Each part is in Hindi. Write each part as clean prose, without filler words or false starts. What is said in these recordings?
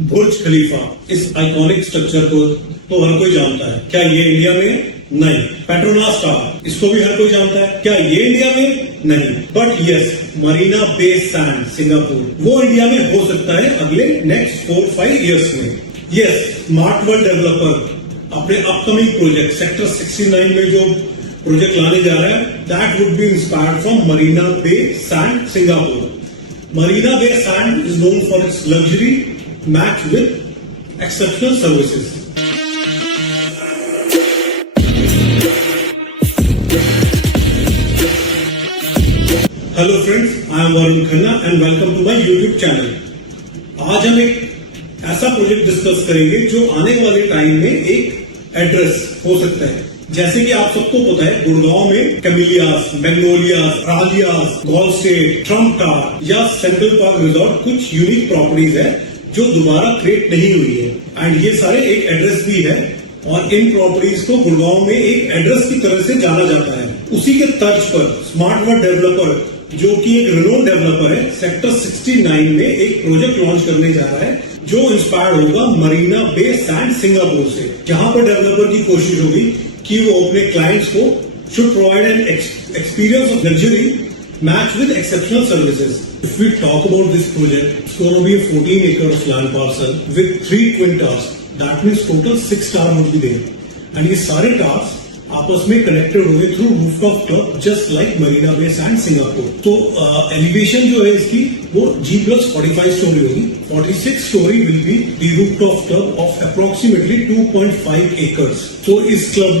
बुर्ज खलीफा, इस आइकॉनिक स्ट्रक्चर को तो हर कोई जानता है। क्या ये इंडिया में है? नहीं। पेट्रोनास टावर, इसको भी हर कोई जानता है। क्या ये इंडिया में? नहीं। But yes, Marina Bay Sand Singapore, वो इंडिया में हो सकता है अगले नेक्स्ट 4-5 ईयर्स में। यस, स्मार्ट वर्ल्ड डेवलपर अपने अपकमिंग प्रोजेक्ट सेक्टर 69 में जो प्रोजेक्ट लाने जा रहा है, that would be inspired from Marina Bay Sand Singapore. Marina Bay Sand is known for its luxury matched with exceptional services. Hello friends, I am Varun Khanna and welcome to my YouTube channel. आज हम एक ऐसा प्रोजेक्ट डिस्कस करेंगे जो आने वाले टाइम में एक एड्रेस हो सकता है। जैसे कि आप सबको पता है, गुड़गांव में कैमिलियास, magnolias, रालियास, gold state, Trump tower या सेंट्रल पार्क रिजॉर्ट कुछ यूनिक प्रॉपर्टीज है जो दोबारा क्रिएट नहीं हुई है एंड ये सारे एक एड्रेस भी है और इन प्रॉपर्टीज को गुड़गांव में एक एड्रेस की तरह से जाना जाता है। उसी के तर्ज पर स्मार्ट वर्ल्ड डेवलपर जो कि एक रिनोन डेवलपर है, सेक्टर 69 में एक प्रोजेक्ट लॉन्च करने जा रहा है जो इंस्पायर्ड होगा मरीना बे सैंड सिंगापुर से, जहां पर डेवलपर की कोशिश होगी कि वो अपने क्लाइंट्स को should provide an experience of luxury matched with exceptional services. If we talk about this project, it's going to be a 14 acres land parcel with 3 twin towers. That means total 6 towers would be there. And ये सारे towers आपस में कनेक्टेड होंगे through rooftop club, just like Marina Bay Sand Singapore. तो एलिवेशन जो है इसकी वो G+45 स्टोरी होगी। 46 storey will be the rooftop club of approximately 2.5 acres. तो इस क्लब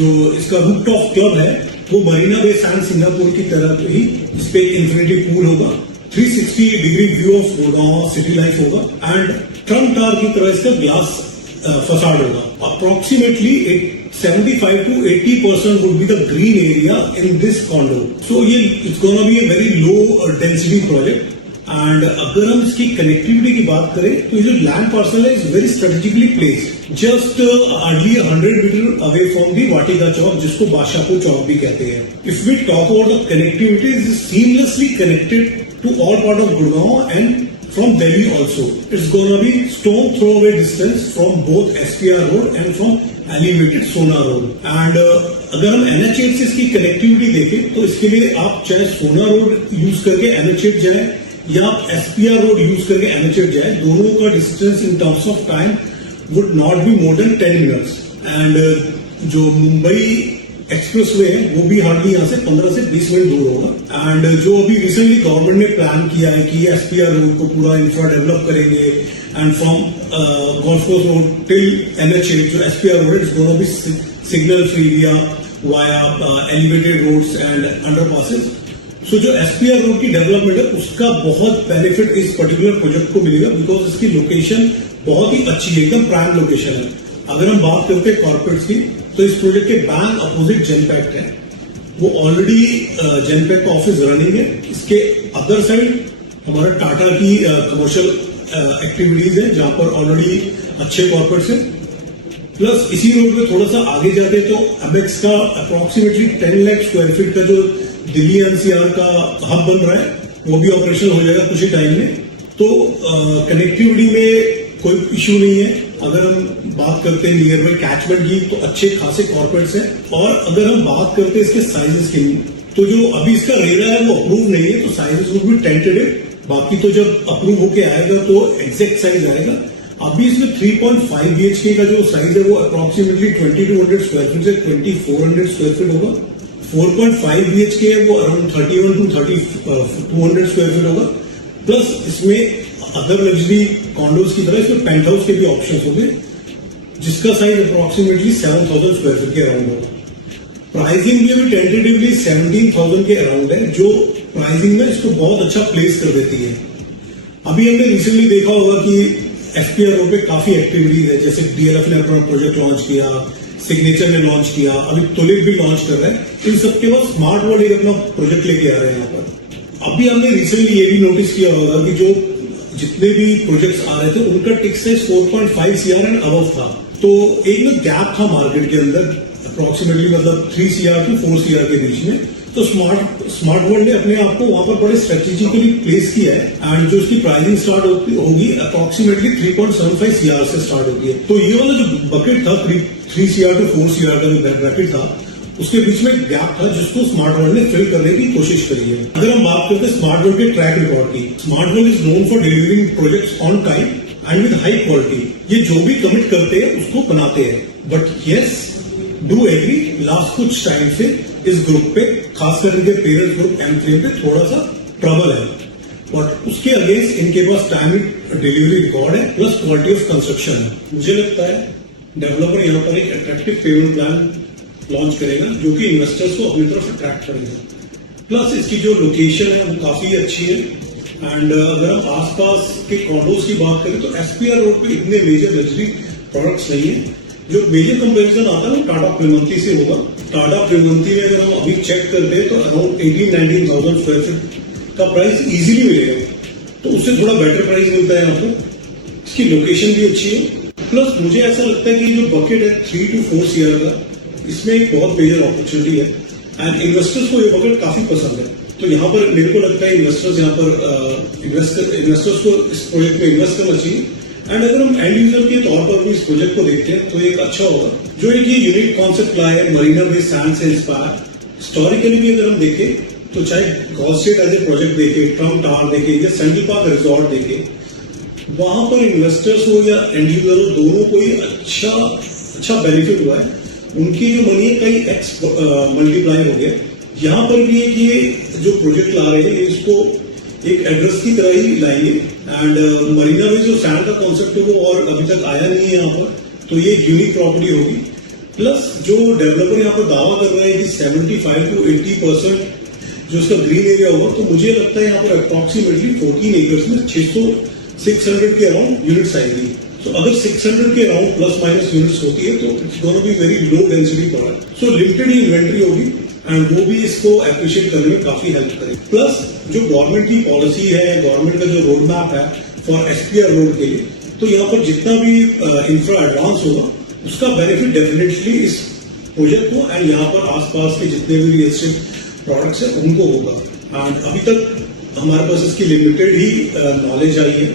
जो इसका रूफटॉप क्लब है वो मरीना बे सैंड सिंगापुर की तरह ही इस पे इंफिनिटी पूल होगा, 360 degree view of Gurgaon city life होगा एंड ट्रम्प टावर की तरह इसका ग्लास फसाड होगा। Approximately 75 to 80% would be the green area in this condo. So ये it's gonna be a very low density project. And अगर हम इसकी कनेक्टिविटी की बात करें तो ये जो लैंड पार्सल है is very strategically placed, just hardly 100 metre away from the Vatika Chowk, जिसको बादशाहपुर चौक भी कहते हैं। If we talk about the connectivity, is seamlessly connected to all part of Gurgaon and from Delhi also. It's gonna be stone throw away distance from both SPR road and from elevated Sona road. And अगर हम NH8 से इसकी कनेक्टिविटी देखें तो इसके लिए आप चाहे सोना रोड यूज करके NH8 जाए या आप SPR रोड यूज करके NH8 जाए, दोनों का distance in terms of time would not be more than 10 minutes. And जो मुंबई एक्सप्रेसवे है वो भी हार्डली यहाँ से 15 से 20 मिनट दूर होगा। एंड जो अभी रिसेंटली गवर्नमेंट ने प्लान किया है कि एसपीआर रोड को पूरा इंफ्रा डेवलप करेंगे and from golf course road till NH8, जो SPR road is gonna be signal free via elevated roads and underpasses. So जो एसपीआर रोड की डेवलपमेंट है उसका बहुत बेनिफिट इस पर्टिकुलर प्रोजेक्ट को मिलेगा बिकॉज इसकी लोकेशन बहुत ही अच्छी है, एकदम प्राइम लोकेशन है। अगर हम बात करते हैं कॉर्पोरेट्स की तो इस प्रोजेक्ट के बैंक अपोजिट जेनपैक्ट है, वो ऑलरेडी जेनपैक्ट का ऑफिस रनिंग है। इसके अदर साइड हमारा टाटा की कमर्शियल एक्टिविटीज है जहां पर ऑलरेडी अच्छे कॉर्पोरेट्स है। प्लस इसी रोड पे थोड़ा सा आगे जाते तो अबेक्स का अप्रोक्सीमेटली 10 लाख स्क्वायर फीट का जो दिल्ली एनसीआर का हब बन रहा है वो भी ऑपरेशनल हो जाएगा कुछ ही टाइम में। तो कनेक्टिविटी में कोई इश्यू नहीं है। अगर हम बात करते हैं नियर बाई कैचमेंट की तो अच्छे खासे कॉर्पोरेट्स हैं। और अगर हम बात करते हैं इसके साइजेस की तो जो अभी इसका रेरा है वो अप्रूव नहीं है, तो साइजेस वुड बी टेंटेटिव, बाकी तो जब अप्रूव होके आएगा तो एग्जैक्ट साइज आएगा। अभी इसमें 3.5 BHK का जो साइज है वो अप्रोक्सीमेटली 2200 स्क्वायर फीट से 2400 स्क्वायर फीट होगा। 4.5 BHK है वो अराउंड 31 to 200 स्क्वायर फीट होगा। प्लस इसमें अदर लग्जरी कॉन्डोज की तरह इसमें पेंट हाउस के भी ऑप्शन होंगे जिसका साइज अप्रोक्सीमेटली 7000 स्क्वायर फीट के अराउंड होगा। प्राइसिंग भी अभी टेंटेटिवली 17,000 के अराउंड है, जो प्राइसिंग में इसको बहुत अच्छा प्लेस कर देती है। अभी हमने रिसेंटली देखा होगा कि एसपीआर रोड पे काफी एक्टिविटीज है, जैसे डीएलएफ ने अपना प्रोजेक्ट लॉन्च किया, सिग्नेचर ने लॉन्च किया, अभी तुलिप भी लॉन्च कर रहा है। इन सबके बाद स्मार्ट वर्ल्ड एक अपना प्रोजेक्ट लेके आ रहे हैं यहाँ पर। अभी हमने रिसेंटली ये भी नोटिस किया होगा कि जो जितने भी प्रोजेक्ट्स आ रहे थे उनका टिक साइज 4.5 CR एंड अबव था। तो एक ना गैप था मार्केट के अंदर अप्रोक्सीमेटली, मतलब 3 CR to 4 CR के बीच में। तो स्मार्ट वर्ल्ड ने अपने आप को वहां पर बड़े स्ट्रेटेजिकली प्लेस किया है एंड जो इसकी प्राइसिंग स्टार्ट होगी अप्रोक्सीमेटली 3.75 CR से स्टार्ट होती है। तो ये वाला जो बकेट था 3 CR to 4 CR का जो ब्रैकेट था उसके बीच में गैप था जिसको स्मार्ट वर्ल्ड ने फिल करने की कोशिश करी है। अगर हम बात करते हैं स्मार्ट वर्ल्ड के ट्रैक रिकॉर्ड की, Smart World is known for delivering projects on time and with high quality. ये जो भी कमिट करते हैं उसको बनाते हैं, but yes do agree last कुछ टाइम से इस ग्रुप पे खास करके पेरेंट्स ग्रुप M3 पे थोड़ा सा ट्रबल है, बट उसके अगेंस्ट इनके पास टाइमिंग डिलीवरी रिकॉर्ड है प्लस क्वालिटी ऑफ कंस्ट्रक्शन है। मुझे लगता है डेवलपर यहाँ पर एक अट्रैक्टिव पेमेंट प्लान लॉन्च करेगा जो कि इन्वेस्टर्स को अपनी तरफ अट्रैक्ट करेगा। प्लस इसकी जो लोकेशन है वो काफी अच्छी है एंड अगर हम आसपास के कॉन्डोज की बात करें तो SPR रोड पे इतने मेजर लग्जरी प्रोडक्ट्स नहीं है। जो मेजर कंपैरिजन आता है वो टाटा प्रेमंती से होगा। टाटा प्रेमंती में अगर हम अभी चेक करते हैं तो अराउंड 18-19,000 स्क्वायर फीट का प्राइस इजीली मिलेगा, तो उससे थोड़ा बेटर प्राइस मिलता है आपको। इसकी लोकेशन भी अच्छी है, प्लस मुझे ऐसा लगता है कि जो बकेट है 3 to 4 CR का, इसमें एक बहुत मेजर अपॉर्चुनिटी है एंड इन्वेस्टर्स को ये बकेट काफी पसंद है। तो यहाँ पर मेरे को लगता है इन्वेस्टर्स यहाँ पर इन्वेस्टर्स को इस प्रोजेक्ट में इन्वेस्ट करना चाहिए एंड अगर हम एंड यूजर के तौर पर भी इस प्रोजेक्ट को देखते हैं तो एक अच्छा होगा। जो एक ये यूनिक कॉन्सेप्ट लाया है मरीना बे सैंड से इंस्पायर, हिस्टोरिकली भी अगर हम देखें तो चाहे goal state as a project देखे, ट्रम्प टावर देखे या सेंट्रल पार्क रिजॉर्ट देखे, वहां पर इन्वेस्टर्स हो या एंड यूजर हो दोनों को ही अच्छा बेनिफिट हुआ है। उनकी जो मनी है कई एक्स मल्टीप्लाई हो गया। यहाँ पर भी है कि ये जो प्रोजेक्ट ला रहे हैं इसको एक एड्रेस की तरह ही लाएंगे एंड मरीना में जो सैंड का कॉन्सेप्ट है वो और अभी तक आया नहीं है यहाँ पर, तो ये यूनिक प्रॉपर्टी होगी। प्लस जो डेवलपर यहाँ पर दावा कर रहे हैं कि 75 to 80% जो इसका ग्रीन एरिया होगा, तो मुझे लगता है यहाँ पर अप्रोक्सीमेटली 14 एकर्स में 600 के अराउंड यूनिट्स आएगी। तो अगर 600 के अराउंड प्लस माइनस यूनिट्स होती है तो it's gonna be very low density product. So limited he inventory होगी एंड वो भी इसको एप्रिशिएट करने में काफी हेल्प करेगी। प्लस जो गवर्नमेंट की पॉलिसी है, गवर्नमेंट का जो रोड मैप है फॉर SPR रोड के लिए, तो यहाँ पर जितना भी इंफ्रा एडवांस होगा उसका बेनिफिट डेफिनेटली इस प्रोजेक्ट को एंड यहाँ पर आसपास के जितने भी रियल एस्टेट प्रोडक्ट्स है उनको होगा। एंड अभी तक हमारे पास इसकी लिमिटेड ही नॉलेज आई है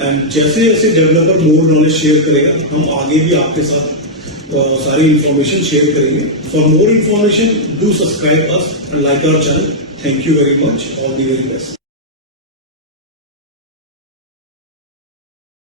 एंड जैसे जैसे डेवलपर मोर नॉलेज शेयर करेगा हम आगे भी आपके साथ सारी इंफॉर्मेशन शेयर करेंगे। For more information do subscribe us and like our channel. Thank you very much, all the very best.